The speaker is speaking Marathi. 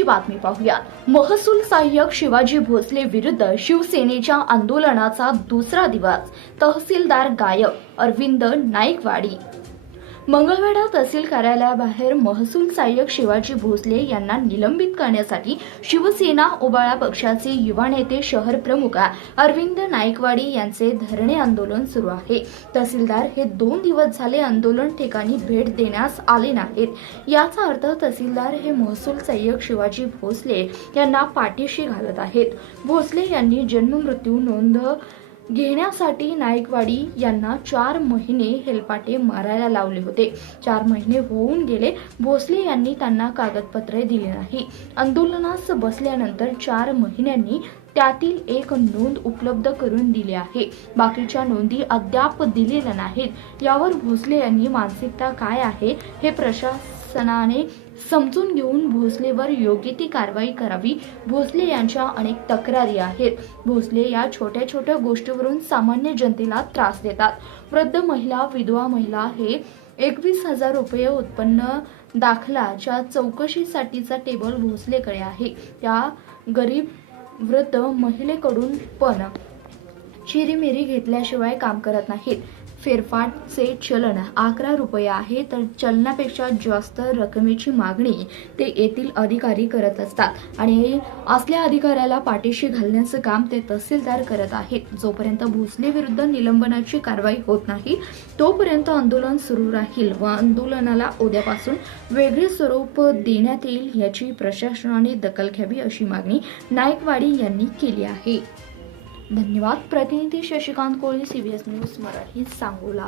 महत्त्वाची बातमी पाहूया। महसूल सहाय्यक शिवाजी भोसले विरुद्ध शिवसेनेच्या आंदोलनाचा दुसरा दिवस, तहसीलदार गायब, अरविंद नाईकवाडी। मंगळवेढा तहसील कार्यालयाबाहेर महसूल सहाय्यक शिवाजी भोसले यांना निलंबित करण्यासाठी शिवसेना उबाळा पक्षाचे युवा नेते शहर प्रमुख अरविंद नाईकवाडी यांचे धरणे आंदोलन सुरू आहे। तहसीलदार हे 2 दिवस झाले आंदोलन ठिकाणी भेट देण्यास आले नाहीत। याचा अर्थ तहसीलदार हे महसूल सहाय्यक शिवाजी भोसले यांना पाठीशी घालत आहेत। भोसले यांनी जन्म मृत्यू नोंद घेण्यासाठी नाईकवाडी यांना 4 महिने हेलपाटे मारायला लावले होते। 4 महिने होऊन गेले, भोसले यांनी त्यांना कागदपत्रे दिली नाही। आंदोलनास बसल्यानंतर 4 महिन्यांनी त्यातील एक नोंद उपलब्ध करून दिली आहे, बाकीच्या नोंदी अद्याप दिलेल्या नाहीत। यावर भोसले यांनी मानसिकता काय आहे हे प्रशासनाने समजून घेऊन भोसलेवर योग्य ती कारवाई करावी। भोसले यांच्या अनेक तक्रारी आहेत। भोसले या छोट्या छोट्या गोष्टीवरून सामान्य जनतेला त्रास देतात। वृद्ध महिला, विधवा महिला हे 21,000 रुपये उत्पन्न दाखलाच्या चौकशीसाठीचा टेबल भोसलेकडे आहे। त्या गरीब वृद्ध महिलेकडून पण चिरीमिरी घेतल्याशिवाय काम करत नाहीत। फेरफाटचे चलन 11 रुपये आहे, तर चलनापेक्षा जास्त रकमेची मागणी ते येथील अधिकारी करत असतात आणि असल्या अधिकाऱ्याला पाठीशी घालण्याचं काम ते तहसीलदार करत आहेत। जोपर्यंत भोसले विरुद्ध निलंबनाची कारवाई होत नाही तोपर्यंत आंदोलन सुरू राहील व आंदोलनाला उद्यापासून वेगळे स्वरूप देण्यात येईल याची प्रशासनाने दखल घ्यावी अशी मागणी नाईकवाडी यांनी केली आहे। धन्यवाद। प्रतिनिधी शशिकांत कोळी, CBS न्यूज मराठी, सांगोला।